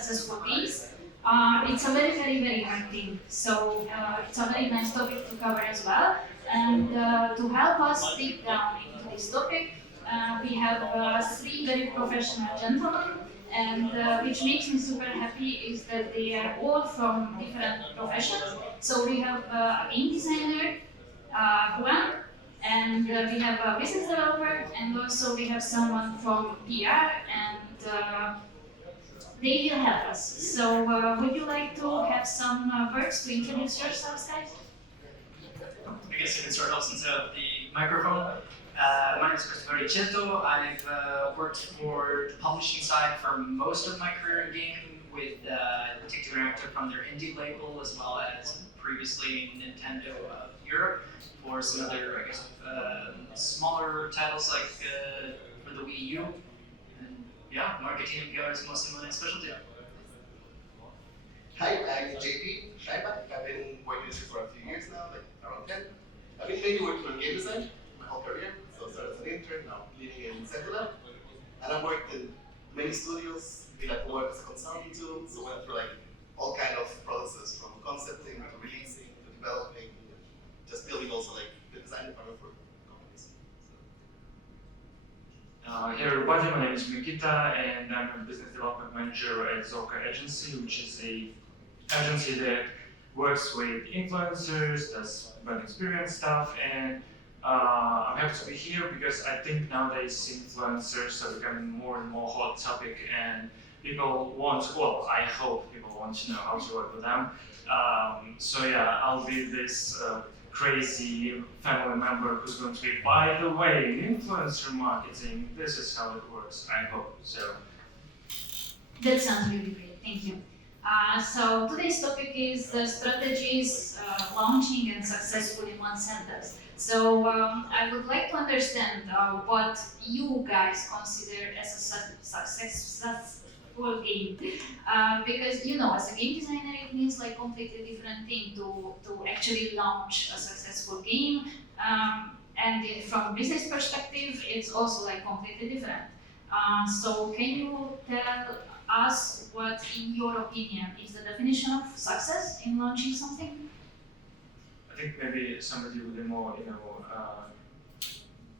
successful games. It's a very hard thing. So it's a very nice topic to cover as well. And to help us dig down into this topic, we have three very professional gentlemen. And which makes me super happy is that they are all from different professions. So we have a game designer, Juan, and we have a business developer, and also we have someone from PR, and they will help us. So, would you like to have some words to introduce yourselves, guys? I guess I can start off since I have the microphone. My name is Christopher Ricetto. I've worked for the publishing side for most of my career in gaming with Take-Two Interactive from their indie label, as well as previously Nintendo of Europe for some other, I guess, smaller titles like for the Wii U. And yeah, marketing and PR is mostly my specialty. Hi, I'm JP Schreiber. I've been working this for a few years now, like around 10. I've been mainly working on game design my whole career. So I started as an intern, now living in Secular. And I've worked in many studios, been at work as a consultant too, so went through like all kind of processes from concepting to releasing to developing, just building also like the design department for companies. Hey everybody, my name is Mikita and I'm a business development manager at Zorka Agency, which is a agency that works with influencers, does brand experience stuff, and I'm happy to be here because I think nowadays influencers are becoming more and more hot topic and people want, well, I hope people want to know how to work with them. So yeah, I'll be this crazy family member who's going to be, by the way, influencer marketing, this is how it works, I hope, so. That sounds really great, thank you. So today's topic is strategies launching and successful in one sentence. So I would like to understand what you guys consider as a successful game. Because you know, as a game designer, it means like completely different thing to actually launch a successful game. From business perspective, it's also like completely different. So can you tell us what, in your opinion, is the definition of success in launching something? I think maybe somebody with a more,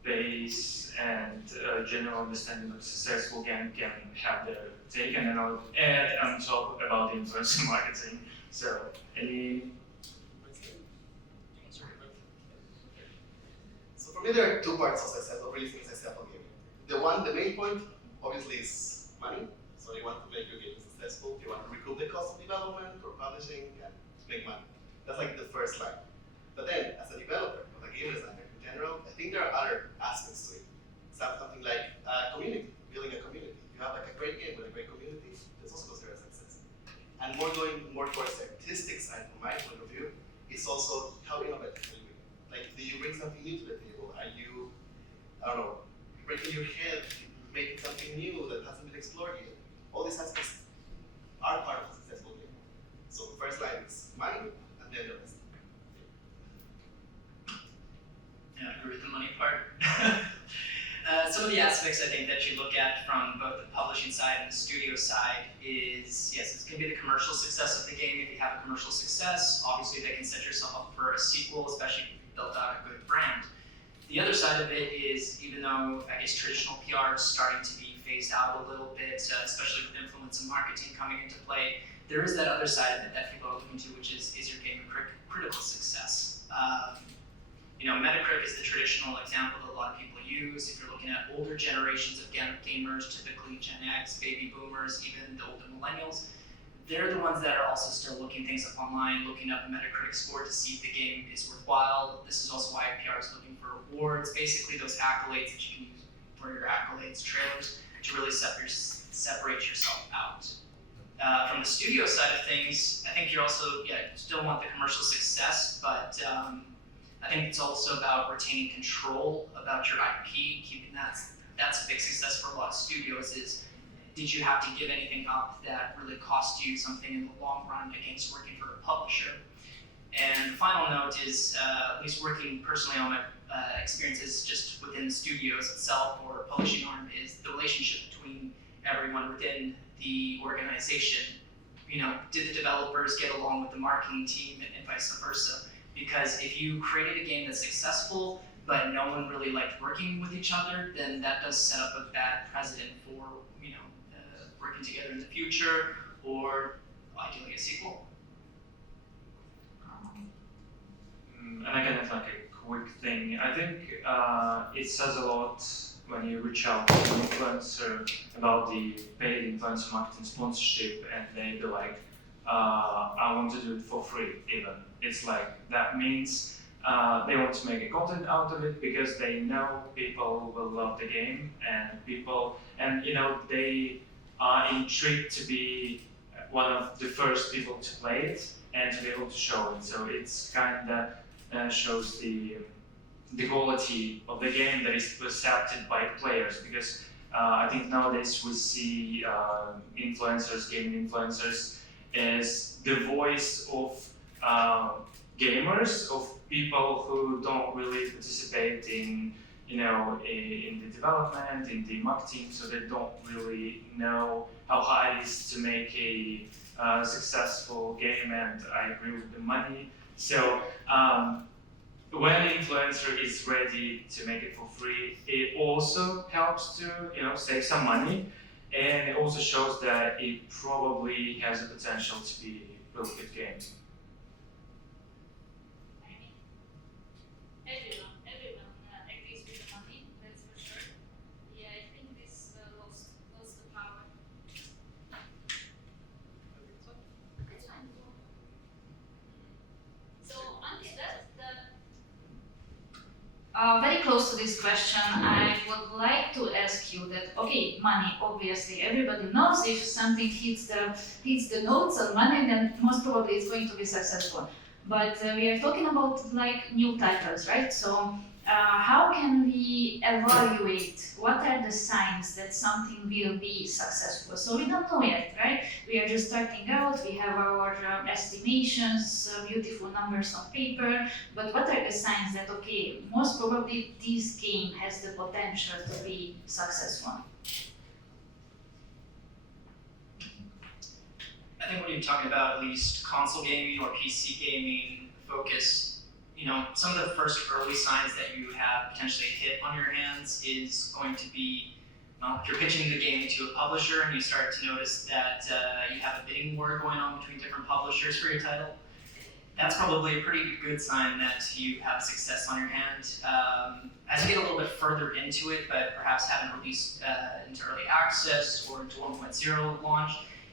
base and general understanding of successful game can have their take, and then I'll add on top about the influencer marketing. So, any? So for me, there are two parts of success, of releasing a successful game. The main point, obviously, is money. So you want to make your game successful, you want to recoup the cost of development or publishing and make money. That's like the first line. But then, as a developer, or a game designer in general, I think there are other aspects to it. Something like community, building a community. You have like a great game with a great community, that's also considered a success. And going more towards the artistic side, from my point of view, is also how innovative are you. Like, do you bring something new to the table? Are you, I don't know, breaking your head, making something new that hasn't been explored yet? All these aspects are part of a successful game. So the first line is money, and then the rest. Yeah, I agree with the money part. Some of the aspects I think that you look at from both the publishing side and the studio side is, yes, it's going to be the commercial success of the game. If you have a commercial success, obviously that can set yourself up for a sequel, especially if you've built out a good brand. The other side of it is, even though I guess traditional PR is starting to be phased out a little bit, especially with influencer marketing coming into play, there is that other side of it that people are looking to, which is your game a critical success? Metacritic is the traditional example that a lot of people use. If you're looking at older generations of gamers, typically Gen X, baby boomers, even the older millennials, they're the ones that are also still looking things up online, looking up a Metacritic score to see if the game is worthwhile. This is also why PR is looking for awards, basically those accolades that you can use for your accolades, trailers, to really separate yourself out. From the studio side of things, I think you're also, still want the commercial success, but I think it's also about retaining control about your IP, keeping that's a big success for a lot of studios is, did you have to give anything up that really cost you something in the long run against working for a publisher? And the final note is, at least working personally on my experiences just within the studios itself or publishing arm, is the relationship between everyone within the organization? Did the developers get along with the marketing team and vice versa? Because if you created a game that's successful, but no one really liked working with each other, then that does set up a bad precedent for working together in the future, or ideally a sequel. And I can add like a quick thing. I think it says a lot when you reach out to an influencer about the paid influencer marketing sponsorship and they be like, I want to do it for free even. It's like, that means they want to make a content out of it because they know people will love the game and they are intrigued to be one of the first people to play it and to be able to show it. So it's kind of shows the quality of the game that is perceived by players, because I think nowadays we see gaming influencers as the voice of gamers, of people who don't really participate in the development, in the marketing, so they don't really know how hard it is to make a successful game, and I agree with the money. So when an influencer is ready to make it for free, it also helps to save some money, and it also shows that it probably has the potential to be a really good game. Everyone agrees with the money, that's for sure. Yeah, I think this lost the power. It's fine. So, Antti, very close to this question, I would like to ask you that, okay, money, obviously, everybody knows if something hits the notes on money, then most probably it's going to be successful. But we are talking about like new titles, right? So how can we evaluate what are the signs that something will be successful? So we don't know yet, right? We are just starting out, we have our estimations, beautiful numbers on paper, but what are the signs that, okay, most probably this game has the potential to be successful? I think when you're talking about at least console gaming or PC gaming focus, some of the first early signs that you have potentially hit on your hands is going to be, if you're pitching the game to a publisher and you start to notice that you have a bidding war going on between different publishers for your title, that's probably a pretty good sign that you have success on your hand. As you get a little bit further into it, but perhaps haven't released into early access or into 1.0 launch,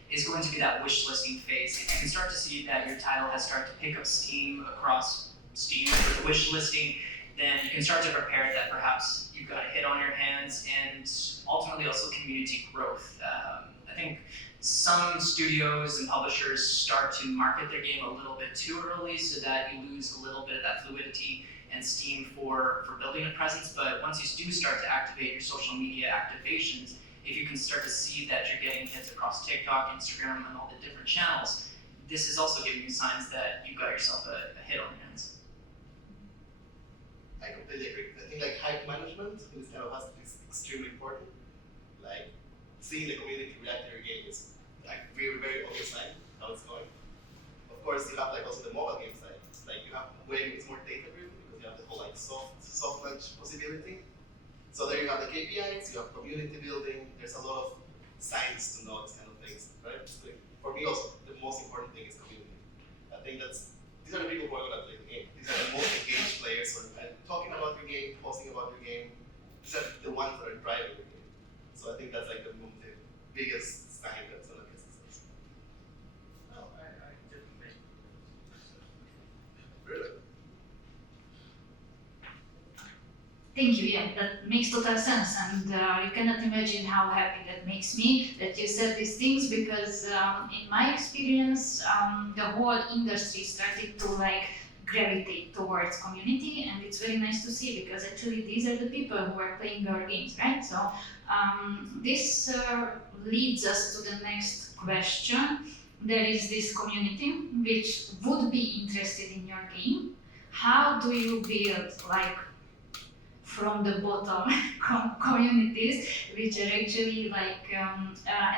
is going to be that wish listing phase. If you can start to see that your title has started to pick up steam across Steam for the wish listing, then you can start to prepare that perhaps you've got a hit on your hands, and ultimately also community growth. I think some studios and publishers start to market their game a little bit too early, so that you lose a little bit of that fluidity and steam for building a presence. But once you do start to activate your social media activations, if you can start to see that you're getting hits across TikTok, Instagram, and all the different channels, this is also giving you signs that you've got yourself a hit on your hands. I completely agree. I think like hype management in this kind of aspect is extremely important. Like seeing the community react to your game is like very, very obvious sign how it's going. Of course, you have like also the mobile game side. Like you have it's more data driven because you have the whole like soft launch possibility. So there you have the KPIs, you have community building. There's a lot of signs to know these kind of things, right? So for me, also the most important thing is community. I think these are the people who are going to play the game. These are the most engaged players who are talking about your game, posting about your game. These are the ones that are driving the game. So I think that's like the biggest sign that's going to be success. Well, I didn't think. Really? Thank you, yeah, that makes total sense, and you cannot imagine how happy that makes me that you said these things, because in my experience, the whole industry started to like gravitate towards community, and it's very nice to see, because actually these are the people who are playing our games, right? So this leads us to the next question. There is this community which would be interested in your game. How do you build like from the bottom communities, which are actually like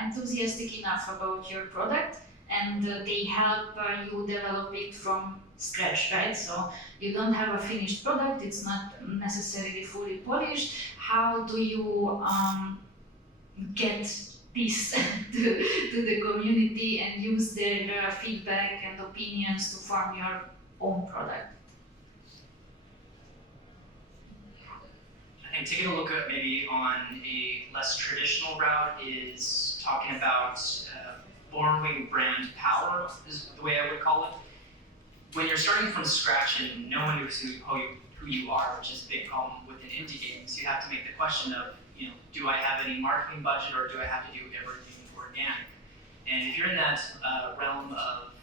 enthusiastic enough about your product, and they help you develop it from scratch, right? So you don't have a finished product, it's not necessarily fully polished. How do you get this to the community and use their feedback and opinions to form your own product? I think taking a look at maybe on a less traditional route is talking about borrowing brand power is the way I would call it. When you're starting from scratch and no one knows who you are, which is a big problem within indie games, you have to make the question of, do I have any marketing budget or do I have to do everything organic? And if you're in that realm of,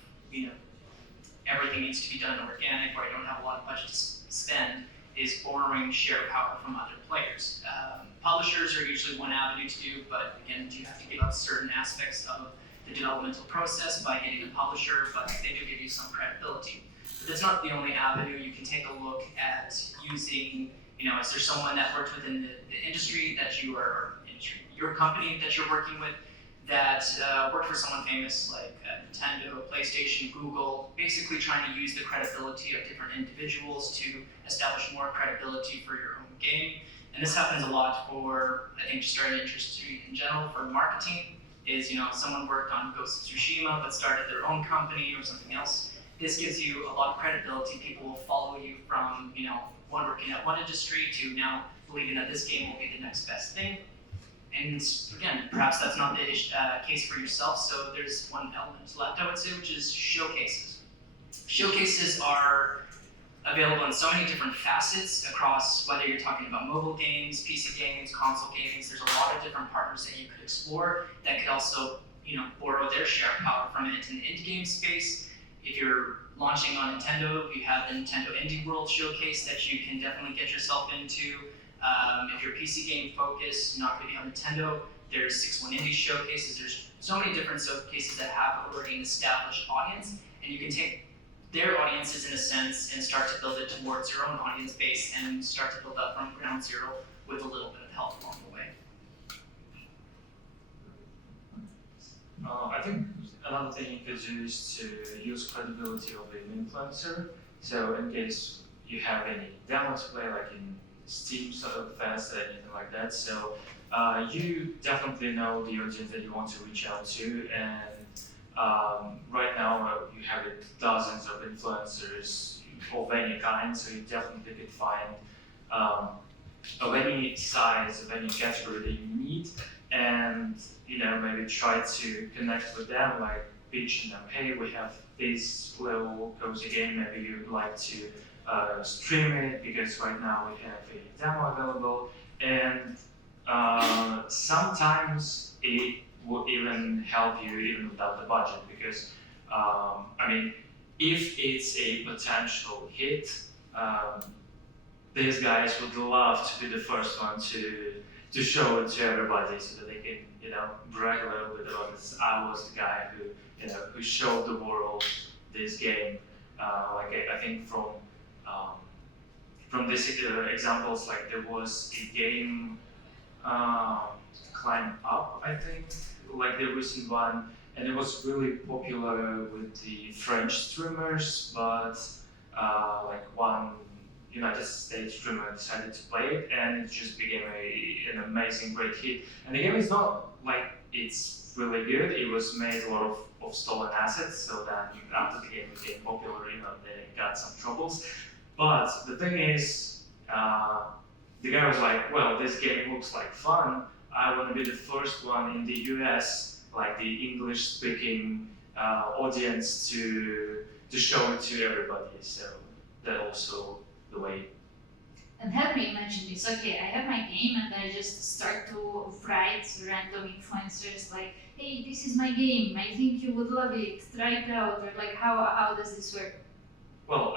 everything needs to be done organic or I don't have a lot of budget to spend, is borrowing share power from other players. Publishers are usually one avenue to do, but again, you have to give up certain aspects of the developmental process by getting a publisher, but they do give you some credibility. But that's not the only avenue. You can take a look at using, is there someone that worked within the industry that you are, your company that you're working with that worked for someone famous like Nintendo, PlayStation, Google, basically trying to use the credibility of different individuals to establish more credibility for your own game. And this happens a lot for, I think, just starting industry in general for marketing is, someone worked on Ghost of Tsushima but started their own company or something else. This gives you a lot of credibility. People will follow you from, one working at one industry to now believing that this game will be the next best thing. And again, perhaps that's not the case for yourself, so there's one element left, I would say, which is showcases. Showcases are available in so many different facets across whether you're talking about mobile games, PC games, console games. There's a lot of different partners that you could explore that could also, borrow their share of power from it in the indie game space. If you're launching on Nintendo, you have the Nintendo Indie World Showcase that you can definitely get yourself into. If you're PC game focused, not going to be on Nintendo, there's 6-1 Indie Showcases. There's so many different showcases that have already an established audience, and you can take their audiences in a sense and start to build it towards your own audience base and start to build up from ground zero with a little bit of help along the way. I think another thing you could do is to use credibility of an influencer. So in case you have any demo to play, like in Steam sort of fest or anything like that. So you definitely know the audience that you want to reach out to, and right now you have dozens of influencers of any kind, so you definitely could find of any size, of any category that you need, and maybe try to connect with them, like pitching them, hey, we have this little cozy game, maybe you'd like to stream it because right now we have a demo available, and sometimes it will even help you even without the budget because if it's a potential hit, these guys would love to be the first one to show it to everybody so that they can brag a little bit about this. I was the guy who showed the world this game. I think from these examples, like there was a game, Climb Up, I think, like the recent one, and it was really popular with the French streamers, but like one United States streamer decided to play it, and it just became an amazing, great hit. And the game is not like it's really good. It was made a lot of stolen assets, so then after the game became popular, they got some troubles. But the thing is, the guy was like, well, this game looks like fun. I want to be the first one in the US, like the English-speaking audience, to show it to everybody. So that also the way. And help me imagine this. Okay, I have my game and I just start to write random influencers like, hey, this is my game. I think you would love it. Try it out. Or like, how does this work? Well,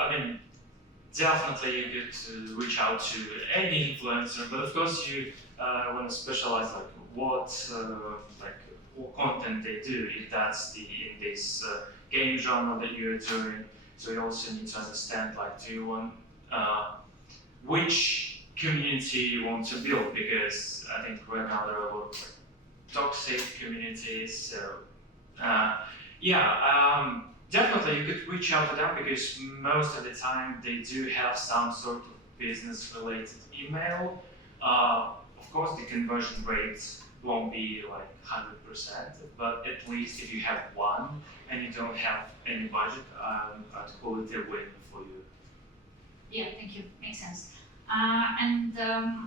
definitely you get to reach out to any influencer, but of course you want to specialize like what content they do, if that's in this game genre that you're doing. So you also need to understand, like, do you want which community you want to build, because I think right now there are a lot of like, toxic communities. So definitely you could reach out to them, because most of the time they do have some sort of business related email. Of course, the conversion rates won't be like 100%, but at least if you have one and you don't have any budget, I'd call it a win for you. Yeah, thank you. Makes sense.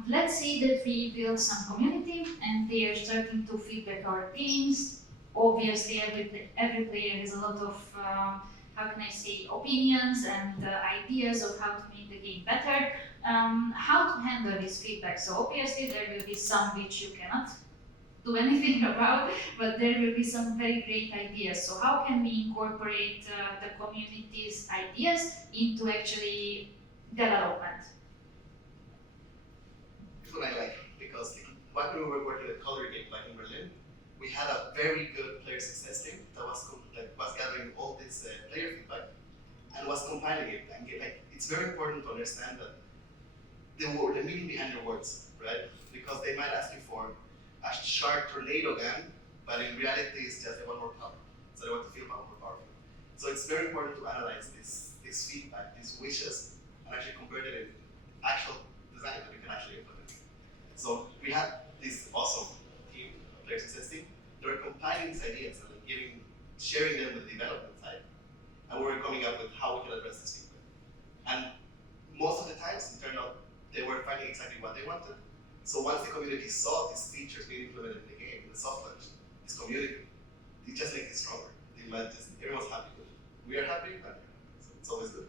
Let's say that we build some community and they are starting to feedback our teams. Obviously, every player has a lot of, how can I say, opinions and ideas of how to make the game better. How to handle this feedback. So obviously there will be some which you cannot do anything about, but there will be some very great ideas. So how can we incorporate the community's ideas into actually development? This one I like, because back when we were working at Color Game back in Berlin, we had a very good player success team that was gathering all this player feedback and was compiling it. And it's very important to understand that the meaning behind your words, right? Because they might ask you for a shark tornado gun, but in reality it's just they want more power. So they want to feel more powerful. So it's very important to analyze this feedback, these wishes, and actually convert it into actual design that you can actually implement. So we had this awesome team, player success team. They were compiling these ideas and sharing them with the development side, and we were coming up with how we can address this feedback. And most of the times, it turned out they were finding exactly what they wanted. So once the community saw these features being implemented in the game, in the soft launch, this community, it just makes it stronger. Everyone's happy with it. We are happy, and so it's always good.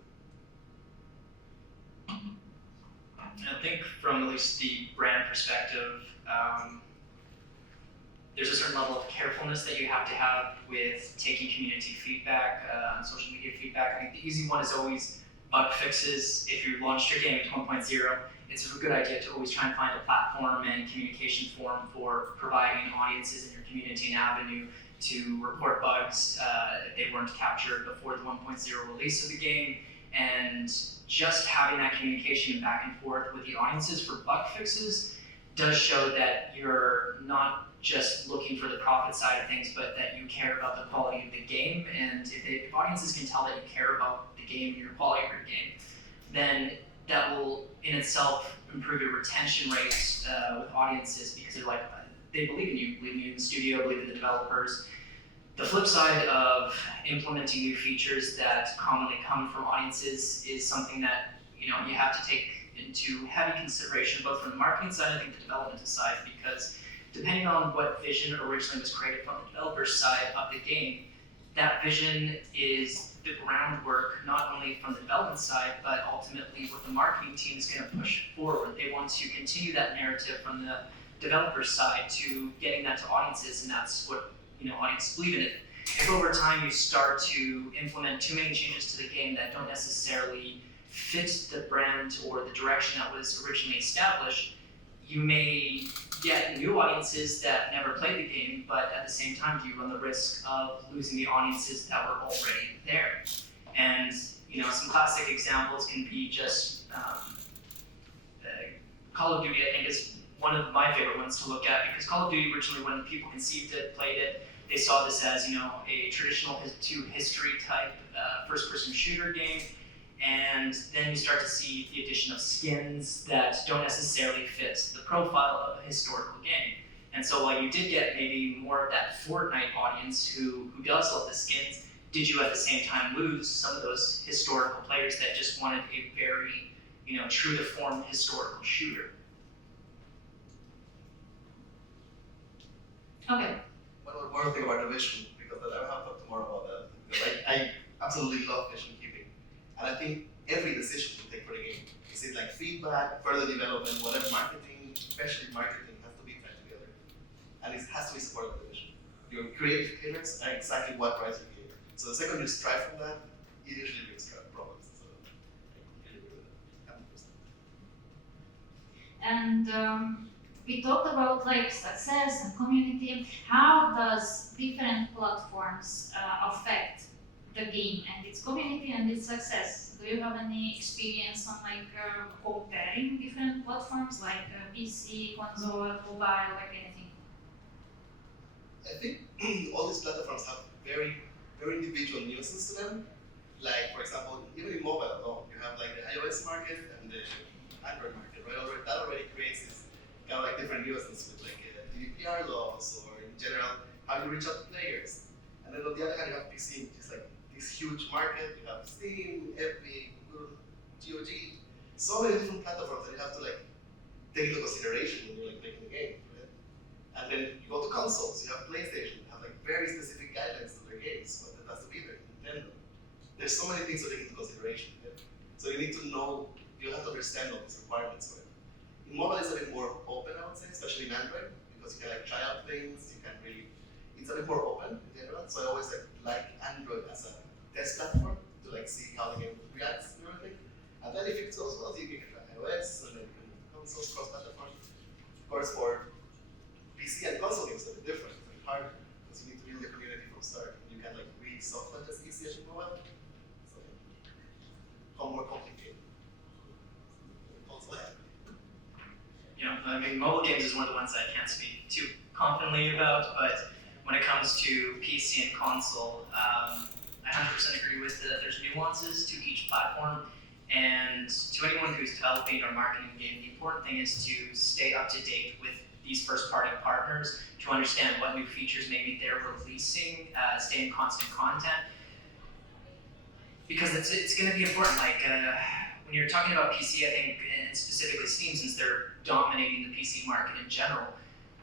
I think from at least the brand perspective, there's a certain level of carefulness that you have to have with taking community feedback, social media feedback. I think the easy one is always bug fixes. If you launched your game at 1.0, it's a good idea to always try and find a platform and communication forum for providing audiences in your community an avenue to report bugs if they weren't captured before the 1.0 release of the game. And just having that communication back and forth with the audiences for bug fixes does show that you're not just looking for the profit side of things, but that you care about the quality of the game. And if audiences can tell that you care about the game and your quality of your game, then that will in itself improve your retention rates with audiences, because they're like, they believe in you in the studio, believe in the developers. The flip side of implementing new features that commonly come from audiences is something that you have to take into heavy consideration, both from the marketing side and I think the development side, because depending on what vision originally was created from the developer's side of the game, that vision is the groundwork not only from the development side, but ultimately what the marketing team is going to push forward. They want to continue that narrative from the developer's side to getting that to audiences, and that's what audiences believe in it. If over time you start to implement too many changes to the game that don't necessarily fit the brand or the direction that was originally established, you may get new audiences that never played the game, but at the same time you run the risk of losing the audiences that were already there. And some classic examples can be just Call of Duty. I think is one of my favorite ones to look at, because Call of Duty originally, when people conceived it, played it, they saw this as a traditional history type first-person shooter game. And then you start to see the addition of skins that don't necessarily fit the profile of a historical game. And so while you did get maybe more of that Fortnite audience who does love the skins, did you at the same time lose some of those historical players that just wanted a very, true to form historical shooter? Okay. One more thing about the vision, because I will have to talk tomorrow about that. Because I absolutely love vision keeping. And I think every decision you take for the game, is it like feedback, further development, whatever, marketing, especially marketing, has to be tied together. And it has to be supported by the vision. Your creative pillars are exactly what drives your game. So the second you strive from that, it usually brings problems. So I completely agree with that, 100%. And we talked about success and community. How does different platforms affect the game and its community and its success. Do you have any experience on comparing different platforms like PC, console, mobile, like anything? I think all these platforms have very, very individual nuances to them. Like, for example, even in mobile alone, you have like the iOS market and the Android market, right? That already creates this kind of like different nuances with like GDPR laws or in general how you reach out to players. And then on the other hand, you have PC, which is like this huge market. You have Steam, Epic, Google, GOG, so many different platforms that you have to like take into consideration when you're like making a game, right? And then you go to consoles. You have PlayStation, you have like very specific guidelines to their games, what has to be there. Nintendo. There's so many things to take into consideration. Right? So you need to know, you have to understand all these requirements. Right? In mobile, it's a bit more open, I would say, especially in Android, because you can like try out things. You can really, it's a bit more open in general. So I always like Android as a test platform to like see how the game reacts and everything. And then if it goes well, you can try iOS and then you can consoles cross-platform. Of course, for PC and console games, it's a bit different. It's a bit harder because you need to build the community from start. You can like read software as easy as you mobile. So, more complicated. Console. Yeah, I mean, mobile games is one of the ones I can't speak too confidently about, but when it comes to PC and console, I 100% agree with that there's nuances to each platform, and to anyone who's developing or marketing a game, the important thing is to stay up to date with these first-party partners, to understand what new features maybe they're releasing, stay in constant content, because it's going to be important. Like when you're talking about PC, I think, and specifically Steam, since they're dominating the PC market in general,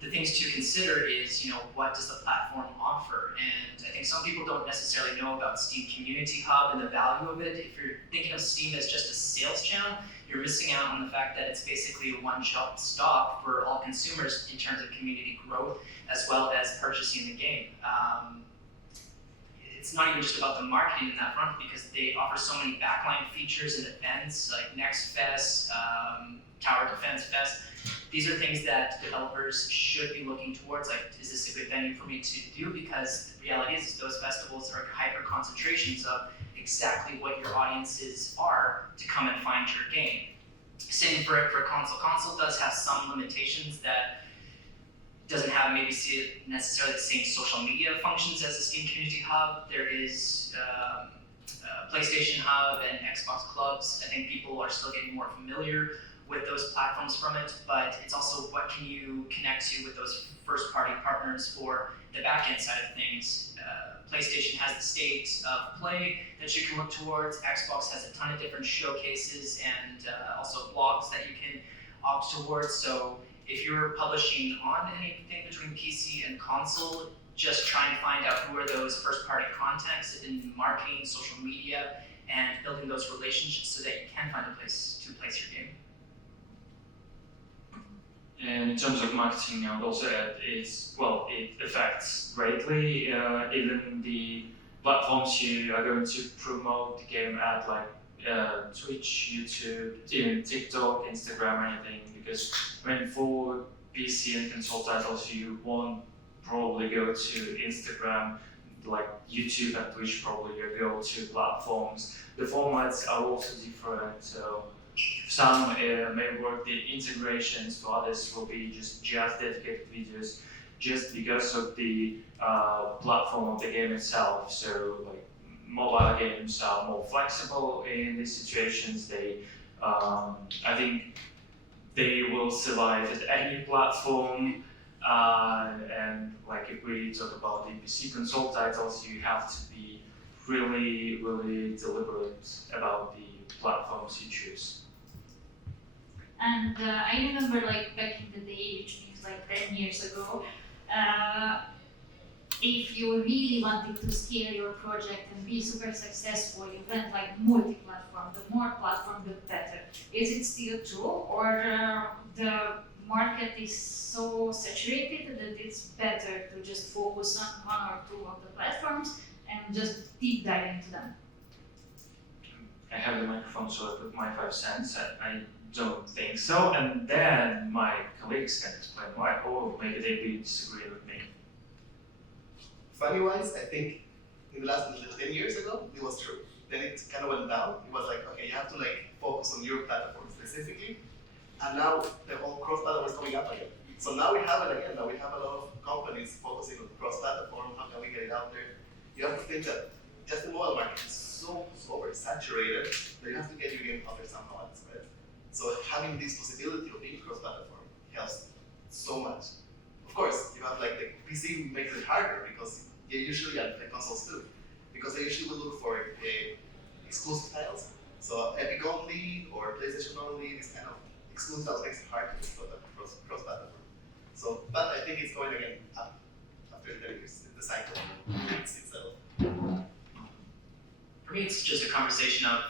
the things to consider is, what does the platform offer? And I think some people don't necessarily know about Steam Community Hub and the value of it. If you're thinking of Steam as just a sales channel, you're missing out on the fact that it's basically a one-stop stop for all consumers in terms of community growth, as well as purchasing the game. It's not even just about the marketing in that front, because they offer so many backline features and events like Next Fest, Tower Defense Fest. These are things that developers should be looking towards, like, is this a good venue for me to do? Because the reality is those festivals are hyper concentrations of exactly what your audiences are to come and find your game. Same for console. Console does have some limitations that doesn't have maybe necessarily the same social media functions as the Steam Community Hub. There is PlayStation Hub and Xbox Clubs. I think people are still getting more familiar with those platforms from it, but it's also what can you connect to with those first-party partners for the back-end side of things. PlayStation has the state of play that you can look towards. Xbox has a ton of different showcases and also blogs that you can opt towards. So if you're publishing on anything between PC and console, just try and find out who are those first-party contacts in marketing, social media, and building those relationships so that you can find a place to place your game. And in terms of marketing, I would also add it affects greatly even the platforms you are going to promote the game at, like Twitch, YouTube, even TikTok, Instagram, anything. Because for PC and console titles, you won't probably go to Instagram, like YouTube and Twitch probably your go-to platforms. The formats are also different, so some may work the integrations, for others will be just dedicated videos, just because of the platform of the game itself. So like mobile games are more flexible in these situations. They, I think, they will survive at any platform. And like if we talk about the PC console titles, you have to be really, really deliberate about the platforms you choose. And I remember like back in the day, which means like 10 years ago, if you really wanted to scale your project and be super successful, you went like multi-platform. The more platform, the better. Is it still true, or the market is so saturated that it's better to just focus on one or two of the platforms and just deep dive into them? I have the microphone, so I put my 5 cents. I don't think so, and then my colleagues can explain why, or maybe they be disagreeing with me. Funny wise, I think in the last 10 years ago, it was true. Then it kind of went down. It was like, okay, you have to like focus on your platform specifically. And now the whole cross-platform is coming up again. So now we have it again. Now we have a lot of companies focusing on cross-platform. How can we get it out there? You have to think that just the mobile market is so oversaturated that you have to get your game out there somehow else, right? So having this possibility of being cross-platform helps so much. Of course, you have like the PC makes it harder because they usually and the consoles too, because they usually will look for exclusive titles. So Epic only or PlayStation only, this kind of exclusive titles makes it hard to put cross-platform. So, but I think it's going again up after 10 years. The cycle repeats itself. For me, it's just a conversation of,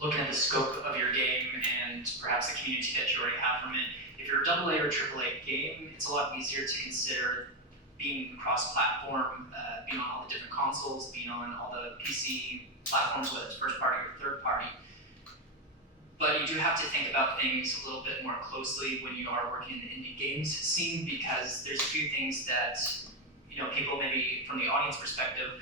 looking at the scope of your game and perhaps the community that you already have from it. If you're a AA or AAA game, it's a lot easier to consider being cross-platform, being on all the different consoles, being on all the PC platforms, whether it's first party or third party. But you do have to think about things a little bit more closely when you are working in the indie games scene, because there's a few things that people maybe from the audience perspective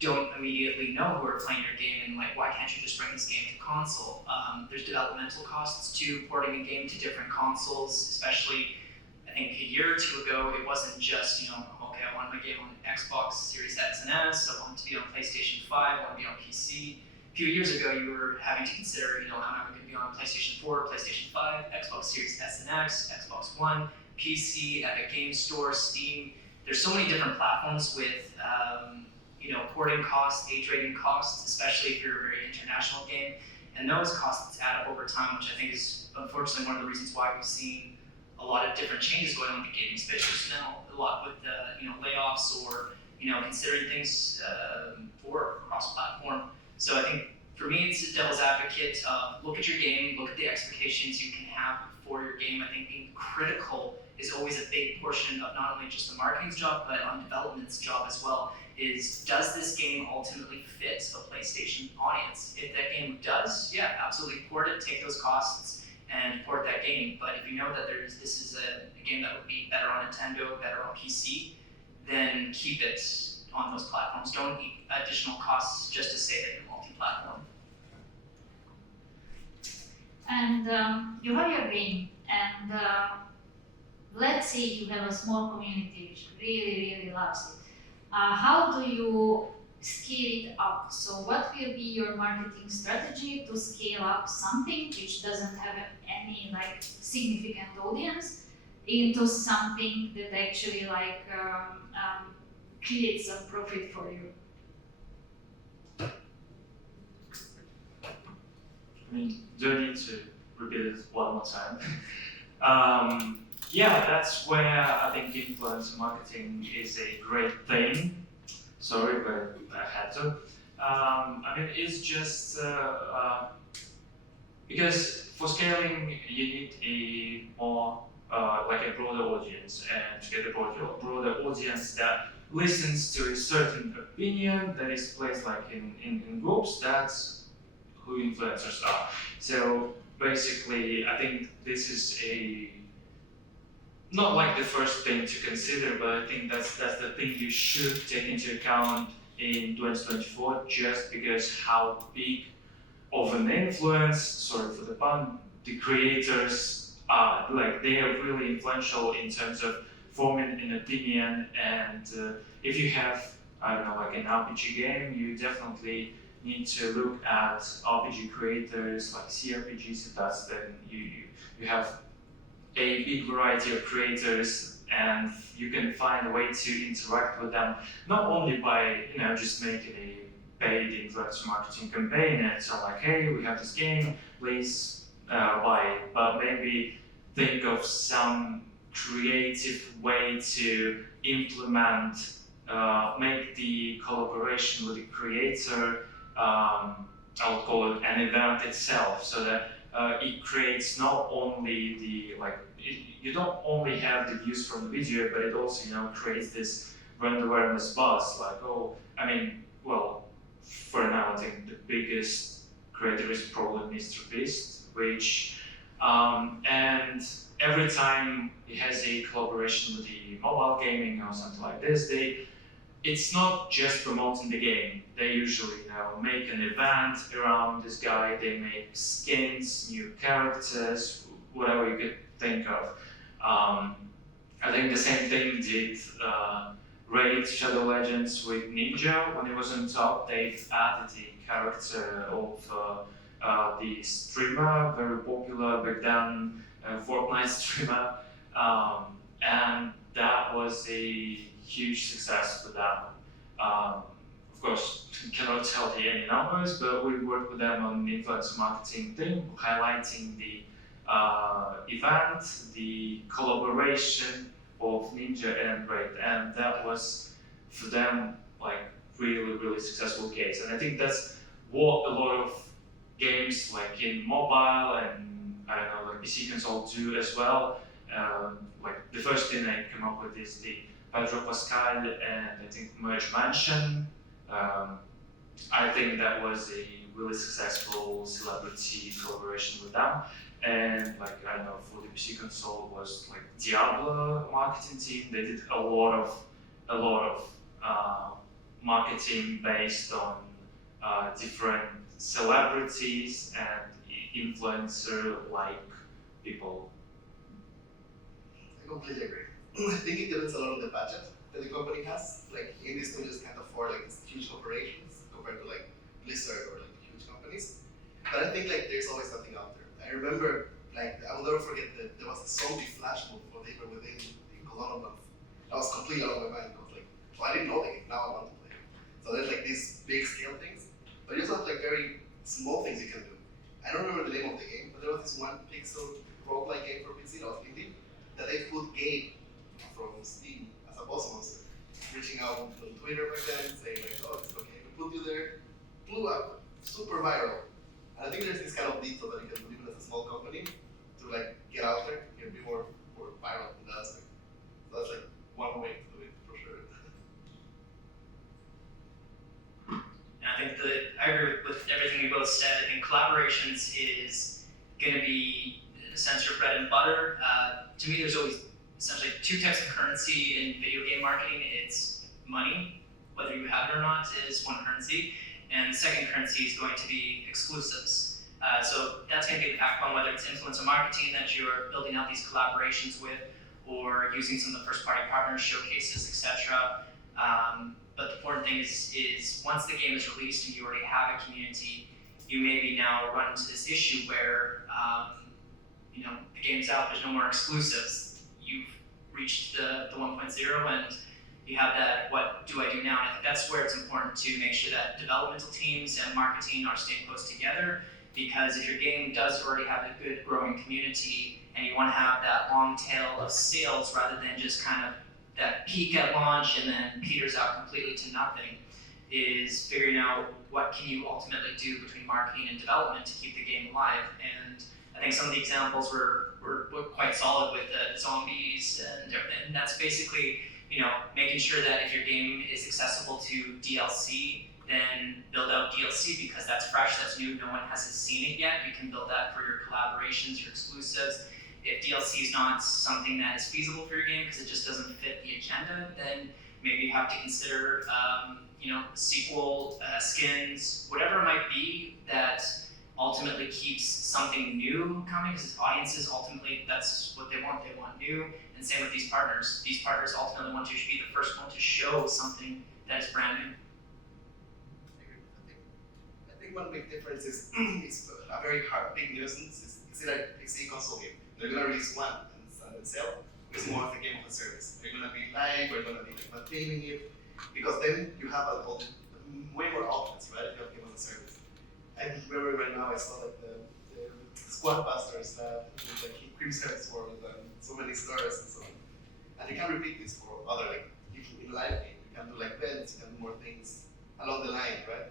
don't immediately know who are playing your game, and like, why can't you just bring this game to console? There's developmental costs to porting a game to different consoles, especially I think a year or two ago, it wasn't just, okay, I want my game on Xbox Series X and S, I want it to be on PlayStation 5, I want to be on PC. A few years ago, you were having to consider, am I going to be on PlayStation 4, PlayStation 5, Xbox Series S and X, Xbox One, PC, Epic Games Store, Steam. There's so many different platforms with, porting costs, age rating costs, especially if you're a very international game. And those costs add up over time, which I think is unfortunately one of the reasons why we've seen a lot of different changes going on in the gaming space just now, a lot with layoffs or considering things for cross-platform. So I think for me, it's a devil's advocate. Look at your game, look at the expectations you can have for your game. I think being critical is always a big portion of not only just the marketing's job, but on development's job as well. Does this game ultimately fit a PlayStation audience? If that game does, yeah, absolutely port it, take those costs, and port that game. But if you know that this is a game that would be better on Nintendo, better on PC, then keep it on those platforms. Don't eat additional costs just to say that you're multi-platform. And you have your game, and let's say you have a small community which really loves it. How do you scale it up? So what will be your marketing strategy to scale up something which doesn't have any significant audience into something that actually creates some profit for you? I mean, do I need to repeat it one more time? Yeah, that's where I think influencer marketing is a great thing. Sorry, but I had to. It's just because for scaling, you need a more a broader audience, and to get a broader audience that listens to a certain opinion that is placed in groups. That's who influencers are. So basically, I think this is not the first thing to consider, but I think that's the thing you should take into account in 2024, just because how big of an influence, sorry for the pun, the creators are. They are really influential in terms of forming an opinion, and if you have, an RPG game, you definitely need to look at RPG creators like CRPGs. Then you have a big variety of creators, and you can find a way to interact with them, not only by just making a paid influencer marketing campaign and so hey, we have this game, please buy it, but maybe think of some creative way to implement, make the collaboration with the creator, I'll call it an event itself, so that it creates not only you don't only have the views from the video, but it also creates this brand awareness buzz. For now, I think the biggest creator is probably MrBeast, which and every time he has a collaboration with the mobile gaming or something like this, it's not just promoting the game. They usually make an event around this guy. They make skins, new characters, whatever you could think of. I think the same thing did Raid Shadow Legends with Ninja when it was on top. They added the character of the streamer, very popular back then, Fortnite streamer, and that was a huge success for them. Of course, cannot tell you any numbers, but we worked with them on the influencer marketing thing, highlighting the event, the collaboration of Ninja and Raid, and that was for them like really successful case. And I think that's what a lot of games like in mobile and I don't know like PC console do as well. Like the first thing I came up with is the Pedro Pascal and I think Merge Mansion. I think that was a really successful celebrity collaboration with them. And like I don't know, for the PC console was like Diablo marketing team. They did a lot of marketing based on different celebrities and influencer like people. I completely agree. I think it depends a lot on the budget that the company has. Like indie studios can't afford like these huge corporations compared to like Blizzard or like huge companies. But I think like there's always something out there. I remember like I will never forget that there was a zombie flash mode for Labor Within in Colonel month. That was completely out of my mind. I was like, well, I didn't know the game, now I want to play it. So there's like these big scale things, but you also have like very small things you can do. I don't remember the name of the game, but there was this one pixel roguelike game for PC that was indie that they put Gabe from Steam as a boss monster, reaching out on Twitter back then saying like, oh, it's okay, we put you there, blew up, super viral. And I think there's this kind of detail that you can do even as a small company to like get out there and be more viral in that aspect. So that's like one way to do it for sure. And I think that I agree with everything you both said. I think collaborations is going to be in a sense your bread and butter. To me, there's always essentially two types of currency in video game marketing. It's money, whether you have it or not, is one currency. And the second currency is going to be exclusives. So that's going to be the backbone, whether it's influencer marketing that you're building out these collaborations with, or using some of the first-party partners, showcases, etc. But the important thing is once the game is released and you already have a community, you maybe now run into this issue where the game's out, there's no more exclusives. You've reached the 1.0 and you have that, what do I do now? And I think that's where it's important to make sure that developmental teams and marketing are staying close together, because if your game does already have a good growing community and you want to have that long tail of sales rather than just kind of that peak at launch and then peters out completely to nothing, is figuring out what can you ultimately do between marketing and development to keep the game alive. And I think some of the examples were quite solid with the zombies and everything. And that's basically, making sure that if your game is accessible to DLC, then build out DLC because that's fresh, that's new, no one hasn't seen it yet. You can build that for your collaborations, your exclusives. If DLC is not something that is feasible for your game because it just doesn't fit the agenda, then maybe you have to consider, sequel, skins, whatever it might be that ultimately keeps something new coming, because audiences ultimately, that's what they want new. And same with these partners. These partners ultimately want you to be the first one to show something that is brand new. I think one big difference is it's a very big nuisance. Is it a PC console game? They're gonna release one and sell. It's more of a game of a service. They're gonna be live, we're gonna be maintaining it, because then you have way more options, right? If you have game as a service. I remember right now I saw like the Squad Busters with like Crimson Sword and so many stars and so on. And you can repeat this for other in live game. You can do like events, you can do more things along the line, right?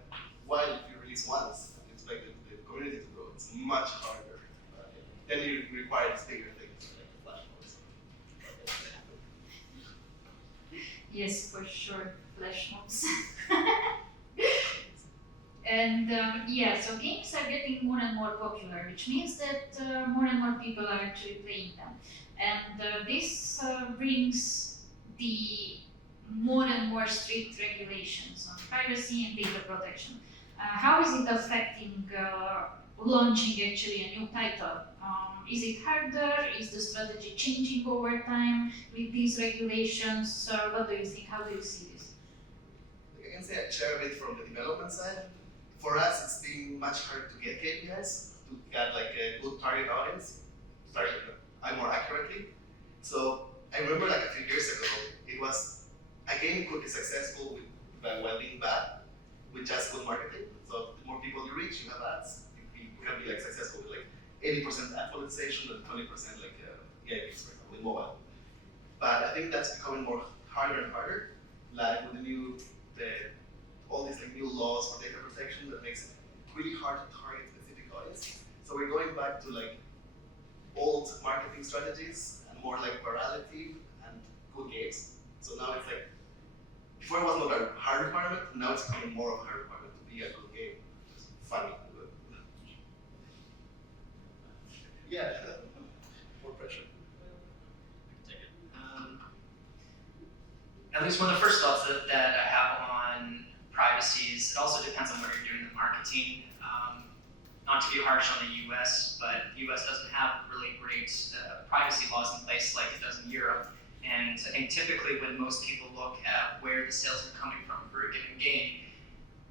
While if you release once and you expect the community to grow, it's much harder. Then you require these bigger things like flash mobs. Yes, for sure, flash mobs. And so games are getting more and more popular, which means that more and more people are actually playing them. And this brings the more and more strict regulations on privacy and data protection. How is it affecting launching actually a new title? Is it harder? Is the strategy changing over time with these regulations? What do you think? How do you see this? I can say I share a bit from the development side. For us, it's been much harder to get KPIs, to get like a good target audience, target more accurately. So I remember like a few years ago, it was a game could be successful while being bad with just good marketing. So the more people you reach, you have ads. You can be like successful with like 80% ad monetization and 20% like EIPs, for example, in mobile. But I think that's becoming more harder and harder. Like with all these like new laws for data protection that makes it really hard to target specific audience. So we're going back to like old marketing strategies and more like virality and good games. So now it's like, before it was not a hard requirement, now it's becoming more of a hard requirement to be a good game. It's funny. Yeah, more pressure. At least one of the first thoughts that I have on privacy is it also depends on where you're doing the marketing. Not to be harsh on the US, but the US doesn't have really great privacy laws in place like it does in Europe. And I think typically when most people look at where the sales are coming from for a given game,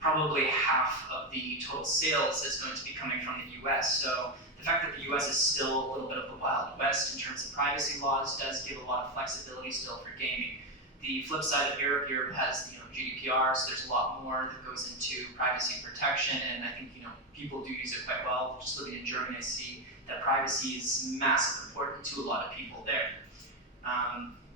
probably half of the total sales is going to be coming from the US. So the fact that the US is still a little bit of the Wild West in terms of privacy laws does give a lot of flexibility still for gaming. The flip side of Europe has GDPR, so there's a lot more that goes into privacy protection, and I think people do use it quite well. Just living in Germany, I see that privacy is massively important to a lot of people there.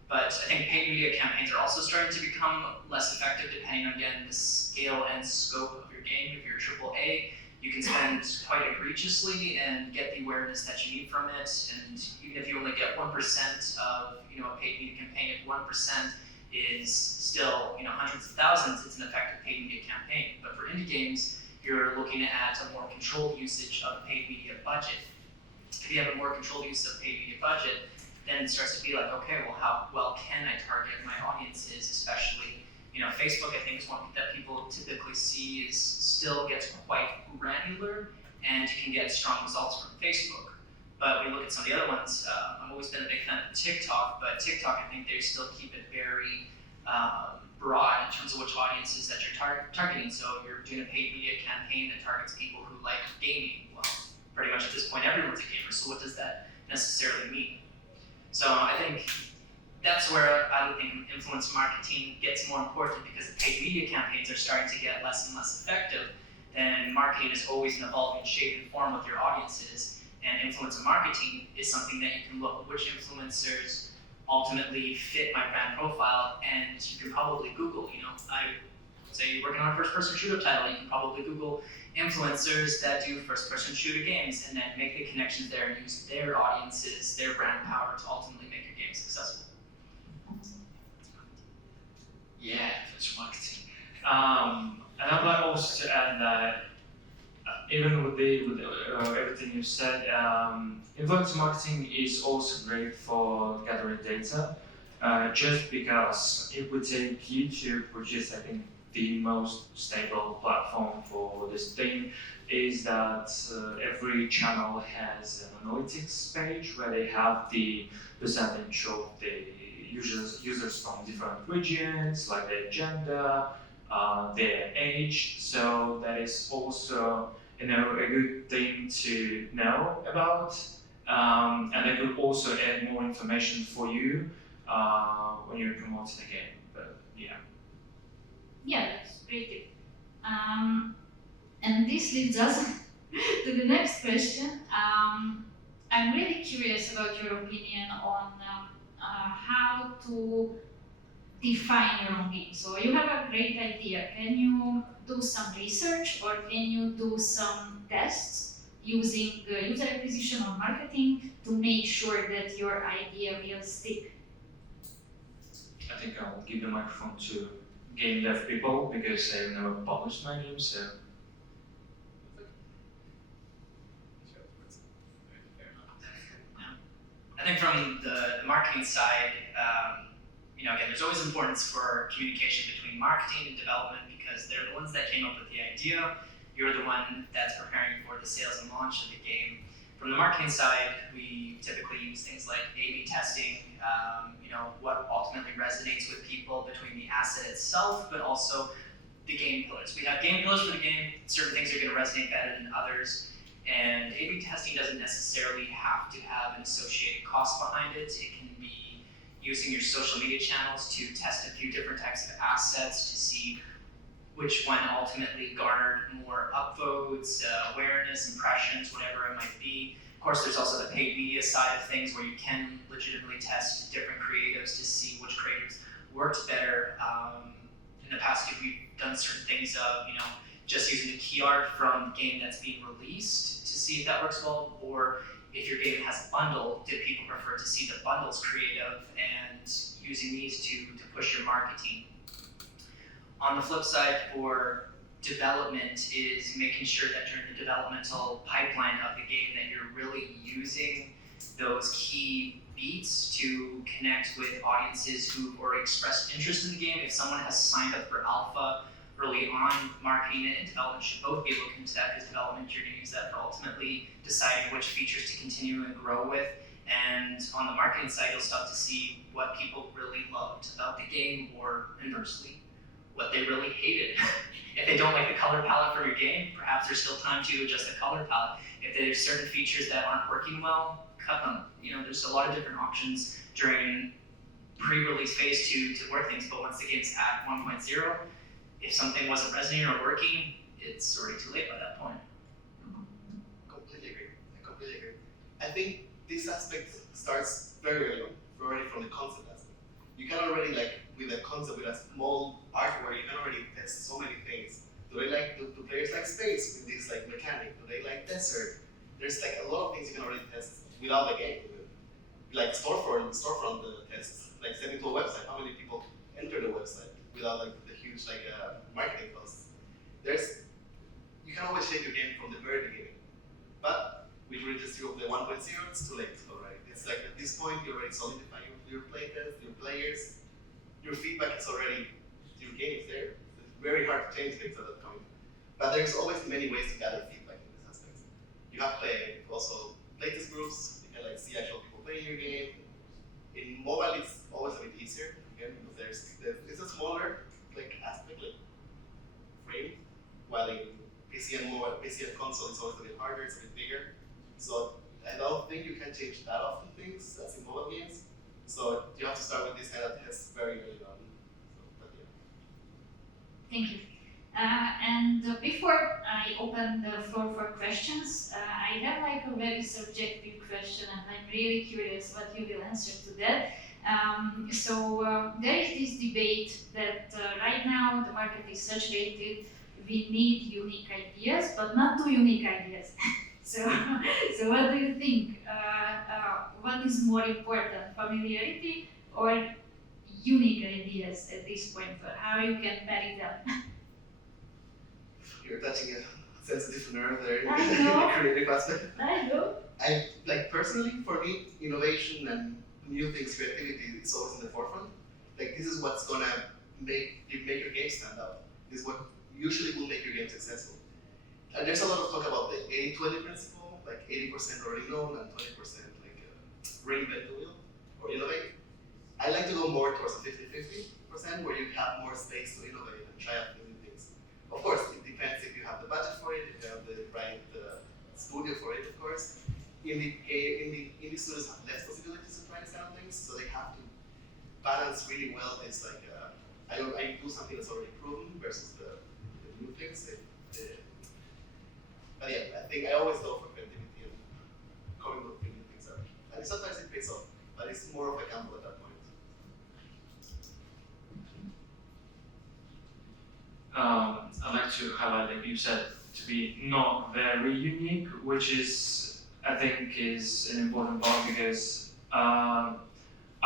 But I think paid media campaigns are also starting to become less effective depending on, again, the scale and scope of your game. If you're AAA, you can spend quite egregiously and get the awareness that you need from it. And even if you only get 1% of a paid media campaign, if 1% is still hundreds of thousands, it's an effective paid media campaign. But for indie games, you're looking at a more controlled usage of paid media budget. If you have a more controlled use of paid media budget, then it starts to be like, okay, well, how well can I target my audiences, especially, Facebook, I think, is one that people typically see is still gets quite granular, and you can get strong results from Facebook. But when you look at some of the other ones, I've always been a big fan of TikTok, but TikTok, I think they still keep it very broad in terms of which audiences that you're targeting. So you're doing a paid media campaign that targets people who like gaming. Well, pretty much at this point, everyone's a gamer, so what does that necessarily mean? So I think that's where I would think influencer marketing gets more important, because the paid media campaigns are starting to get less and less effective. And marketing is always an evolving shape and form with your audiences. And influencer marketing is something that you can look at which influencers ultimately fit my brand profile, and you can probably Google, I say you're working on a first-person shooter title, you can probably Google influencers that do first-person shooter games and then make the connections there and use their audiences, their brand power to ultimately make your game successful. Yeah, influencer marketing. And I'd like also to add that even with everything you said, influencer marketing is also great for gathering data. Just because if we take YouTube, which is I think the most stable platform for this thing, is that every channel has an analytics page where they have the percentage of the users from different regions, like their gender, their age. So that is also a good thing to know about, and they could also add more information for you when you're promoting a game. But yeah. Yeah, that's great tip. And this leads us to the next question. I'm really curious about your opinion on how to define your own game. So you have a great idea. Can you do some research, or can you do some tests using user acquisition or marketing to make sure that your idea will stick? I think I'll give the microphone to game dev people because they've never published my game, so. I think from the marketing side, again, there's always importance for communication between marketing and development because they're the ones that came up with the idea. You're the one that's preparing for the sales and launch of the game. From the marketing side, we typically use things like A/B testing, what ultimately resonates with people between the asset itself, but also the game pillars. We have game pillars for the game. Certain things are going to resonate better than others. And A/B testing doesn't necessarily have to have an associated cost behind it. It can be using your social media channels to test a few different types of assets to see which one ultimately garnered more upvotes, awareness, impressions, whatever it might be. Of course, there's also the paid media side of things where you can legitimately test different creatives to see which creatives worked better. In the past, we've done certain things of, just using the key art from the game that's being released to see if that works well, or if your game has a bundle, did people prefer to see the bundles creative and using these to push your marketing? On the flip side, for development is making sure that during the developmental pipeline of the game that you're really using those key beats to connect with audiences who've already expressed interest in the game. If someone has signed up for alpha early on, marketing and development should both be looking to that because development, you're going to use that for ultimately deciding which features to continue and grow with. And on the marketing side, you'll start to see what people really loved about the game, or inversely, what they really hated. If they don't like the color palette for your game, perhaps there's still time to adjust the color palette. If there's certain features that aren't working well, cut them. There's a lot of different options during pre-release phase to work things, but once the game's at 1.0, if something wasn't resonating or working, it's already too late by that point. Completely agree. I completely agree. I think this aspect starts very early on, already from the concept aspect. You can already, with a concept, with a small artwork, you can already test so many things. Do players like space with this mechanic? Do they like desert? There's a lot of things you can already test without the game. Like storefront tests, sending to a website. How many people enter the website without the huge marketing costs? You can always shape your game from the very beginning. But with Release 0 of the 1.0, it's too late already. It's at this point you already solidify your playtest, your players, your feedback is already, your game is there. It's very hard to change things at that point. But there's always many ways to gather feedback in this aspect. You have also playtest groups, you can see actual people playing your game. In mobile, it's always a bit easier, again, because it's a smaller aspect, frame, while in PC and console, it's always a bit harder, it's a bit bigger. So I don't think you can change that often things as in mobile games. So you have to start with this kind of tests very early on. Thank you. And before I open the floor for questions, I have a very subjective question, and I'm really curious what you will answer to that. So there is this debate that right now the market is saturated. We need unique ideas, but not too unique ideas. So what do you think? What is more important, familiarity or unique ideas at this point? How you can marry them? You're touching a sensitive nerve there I in know. the creative aspect. I know. Personally, for me, innovation and new things, creativity is always in the forefront. This is what's gonna make your game stand out. This is what usually will make your game successful. And there's a lot of talk about the 80-20 principle, 80% already known and 20% reinvent the wheel or innovate. I like to go more towards a 50-50% where you have more space to innovate and try out new things. Of course, it depends if you have the budget for it, if you have the right studio for it, of course. Indie studios have less possibilities to try these kind of things, so they have to balance really well this I do something that's already proven versus the new things. But yeah, I think I always go for creativity and coming up with new things. And sometimes it pays off, but it's more of a gamble at that point. I'd like to highlight, like you said, to be not very unique, which is, I think, is an important part because I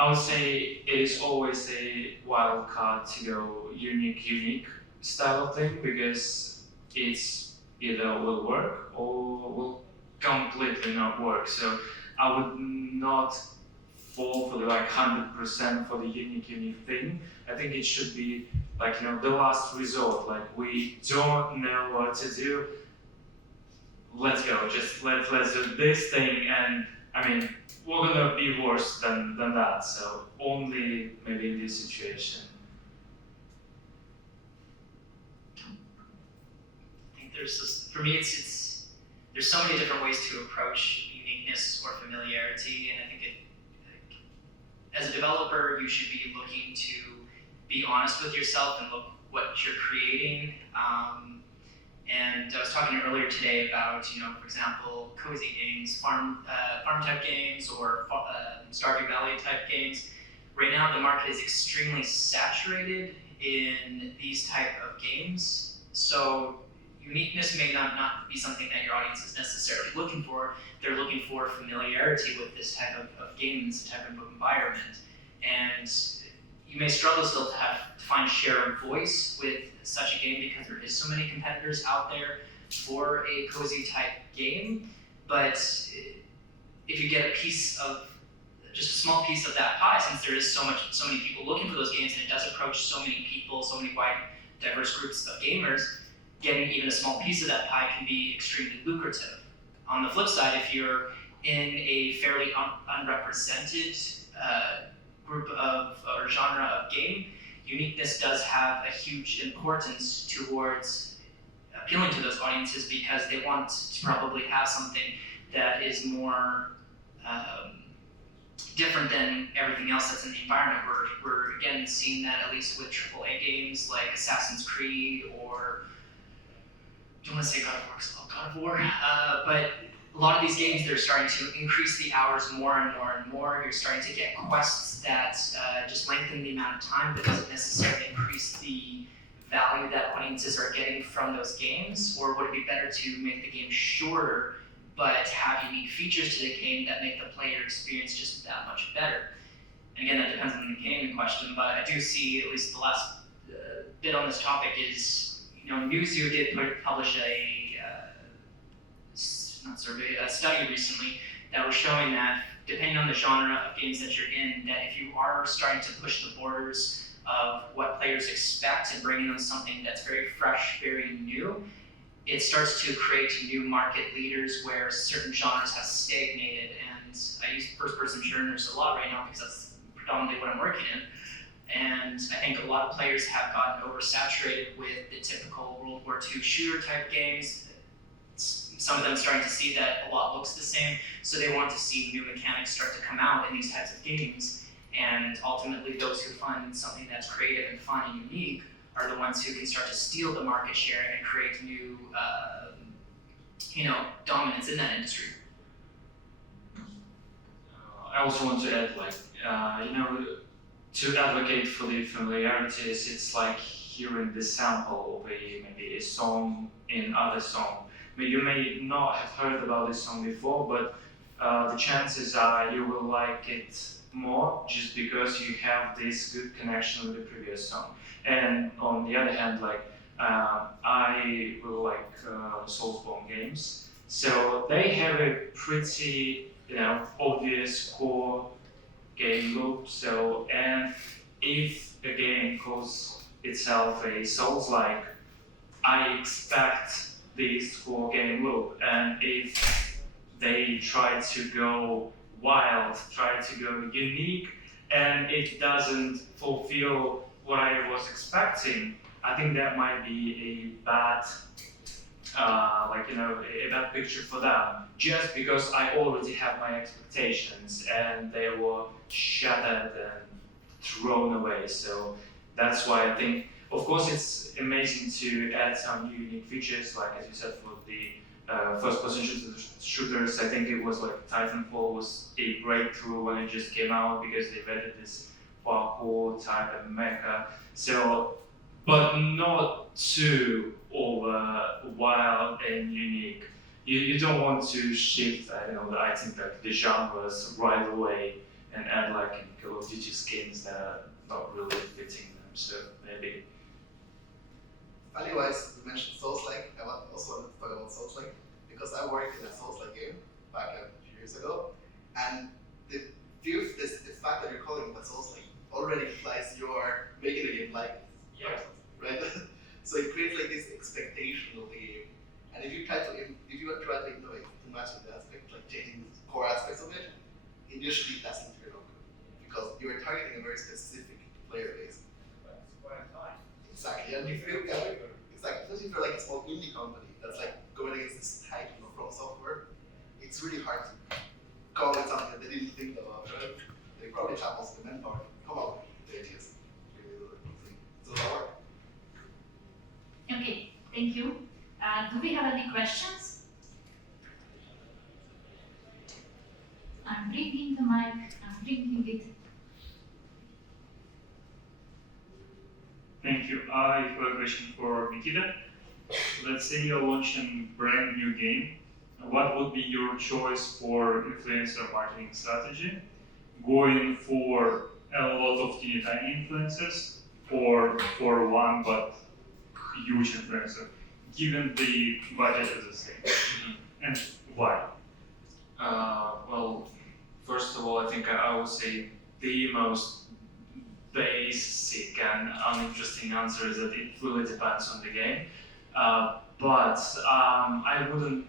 would say it is always a wild card to go unique style of thing because it's either will work or will completely not work. So I would not fall for the like 100% for the unique thing. I think it should be like, you know, the last resort. Like, we don't know what to do. Let's go. Just let's do this thing, and I mean, we're gonna be worse than that. So only maybe in this situation. I think there's this, for me, it's there's so many different ways to approach uniqueness or familiarity, and I think as a developer, you should be looking to be honest with yourself and look what you're creating. And I was talking earlier today about, you know, for example, cozy games, farm type games, or Stardew Valley type games. Right now, the market is extremely saturated in these type of games. So uniqueness may not be something that your audience is necessarily looking for. They're looking for familiarity with this type of game, this type of environment. And you may struggle still to find share of voice with such a game because there is so many competitors out there for a cozy type game. But if you get a piece of, just a small piece of that pie, since there is so many people looking for those games, and it does approach so many people, so many wide, diverse groups of gamers, getting even a small piece of that pie can be extremely lucrative. On the flip side, if you're in a fairly unrepresented group of or genre of game, uniqueness does have a huge importance towards appealing to those audiences, because they want to probably have something that is more different than everything else that's in the environment. We're again seeing that at least with AAA games like Assassin's Creed, or I don't want to say God of War, because I love God of War, but a lot of these games, they're starting to increase the hours more and more and more. You're starting to get quests that just lengthen the amount of time, but doesn't necessarily increase the value that audiences are getting from those games. Or would it be better to make the game shorter, but have unique features to the game that make the player experience just that much better? And again, that depends on the game in question, but I do see, at least the last bit on this topic is, you know, Newzoo did publish a study recently that was showing that depending on the genre of games that you're in, that if you are starting to push the borders of what players expect and bringing them something that's very fresh, very new, it starts to create new market leaders where certain genres have stagnated. And I use first-person shooters a lot right now because that's predominantly what I'm working in. And I think a lot of players have gotten oversaturated with the typical World War II shooter type games. Some of them starting to see that a lot looks the same, so they want to see new mechanics start to come out in these types of games. And ultimately, those who find something that's creative and fun and unique are the ones who can start to steal the market share and create new, dominance in that industry. I also want to add, like, to advocate for the familiarities, it's like hearing the sample of maybe a song in other song. I mean, you may not have heard about this song before, but the chances are you will like it more just because you have this good connection with the previous song. And on the other hand, like, I will like Soulsborne games, so they have a pretty, obvious core game loop. So, and if a game calls itself a Souls-like, I expect this core game loop. And if they try to go wild, try to go unique, and it doesn't fulfill what I was expecting, I think that might be a bad, a bad picture for them. Just because I already have my expectations and they were shattered and thrown away. So that's why I think, of course, it's amazing to add some new unique features, like as you said, for the first-person shooters. I think it was like Titanfall was a breakthrough when it just came out because they've added this parkour type of mecha. So, but not too over wild and unique. You don't want to shift, I think like the genres right away and add like Call of Duty skins that are not really fitting them. So maybe. Funny-wise, you mentioned Souls-like. I also wanted to talk about Souls-like because I worked in a Souls-like game back a few years ago, and the Fifth, the fact that you're calling but also like already implies you are making a game like it, Yeah. right? So it creates like this expectation of the game, and if you try to innovate too much in the aspect, like changing the core aspects of it, it usually doesn't turn out good because you're targeting a very specific player base. Exactly, and if you exactly, especially if you're like a small indie company that's like going against this titan of From Software, it's really hard to come up with something that they didn't think about, right? They probably have also the manpower to come up with the ideas. Really do the thing. So that work. Okay, thank you. Do we have any questions? I'm bringing the mic, I'm bringing it. Thank you. I have a question for Nikita. Let's say you're launching a brand new game. What would be your choice for influencer marketing strategy? Going for a lot of teeny tiny influencers or for one but huge influencer, given the budget is the same? And why? Well, first of all, I think I would say the most basic and uninteresting answer is that it really depends on the game. But I wouldn't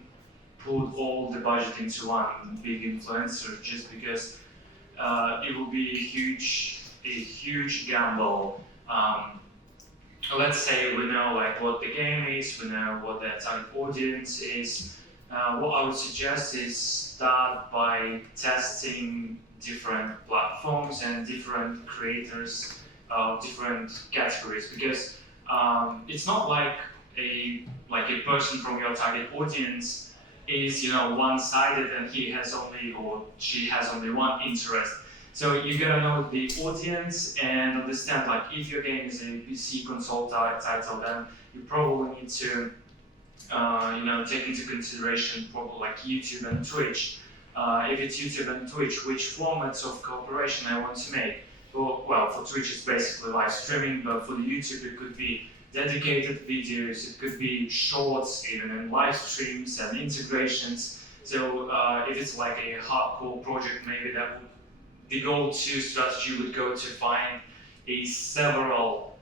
put all the budget into one big influencer just because it will be a huge gamble. Let's say we know like what the game is, we know what the target audience is. What I would suggest is start by testing different platforms and different creators of different categories, because it's not like a person from your target audience is one-sided and he has only or she has only one interest. So you gotta know the audience and understand like if your game is a PC console title, then you probably need to take into consideration probably like YouTube and Twitch. If it's YouTube and Twitch, which formats of cooperation I want to make? Well, for Twitch it's basically live streaming, but for the YouTube it could be dedicated videos, it could be shorts, even in live streams and integrations. So if it's like a hardcore project, maybe the go-to strategy would go to find several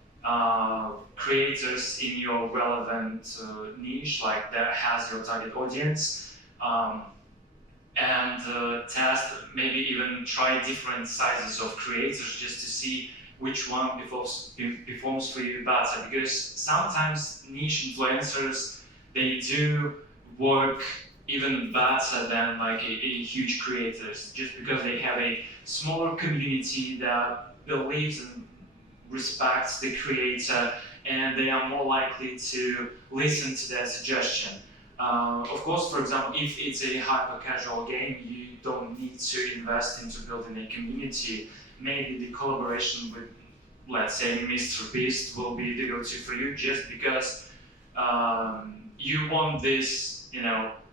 creators in your relevant niche, like that has your target audience, and test, maybe even try different sizes of creators just to see which one performs for you better. Because sometimes niche influencers, they do work even better than like a huge creators, just because they have a smaller community that believes and respects the creator, and they are more likely to listen to their suggestion. Of course, for example, if it's a hyper-casual game, you don't need to invest into building a community. Maybe the collaboration with, let's say, Mr. Beast will be the go-to for you, just because you want this,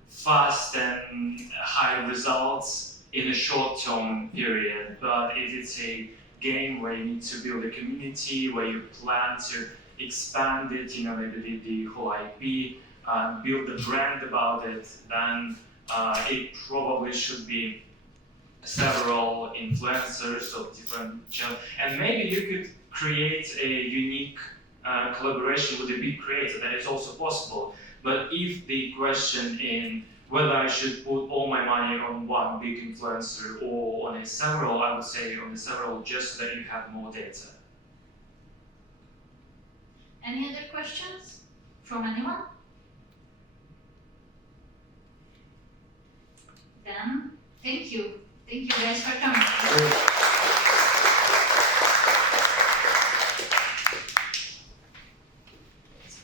fast and high results in a short-term period. But if it's a game where you need to build a community, where you plan to expand it, maybe the whole IP, build a brand about it, then it probably should be several influencers of different channels. And maybe you could create a unique collaboration with a big creator. That is also possible. But if the question in whether I should put all my money on one big influencer or on several, I would say on several, just so that you have more data. Any other questions from anyone? Then, thank you. Thank you guys for coming.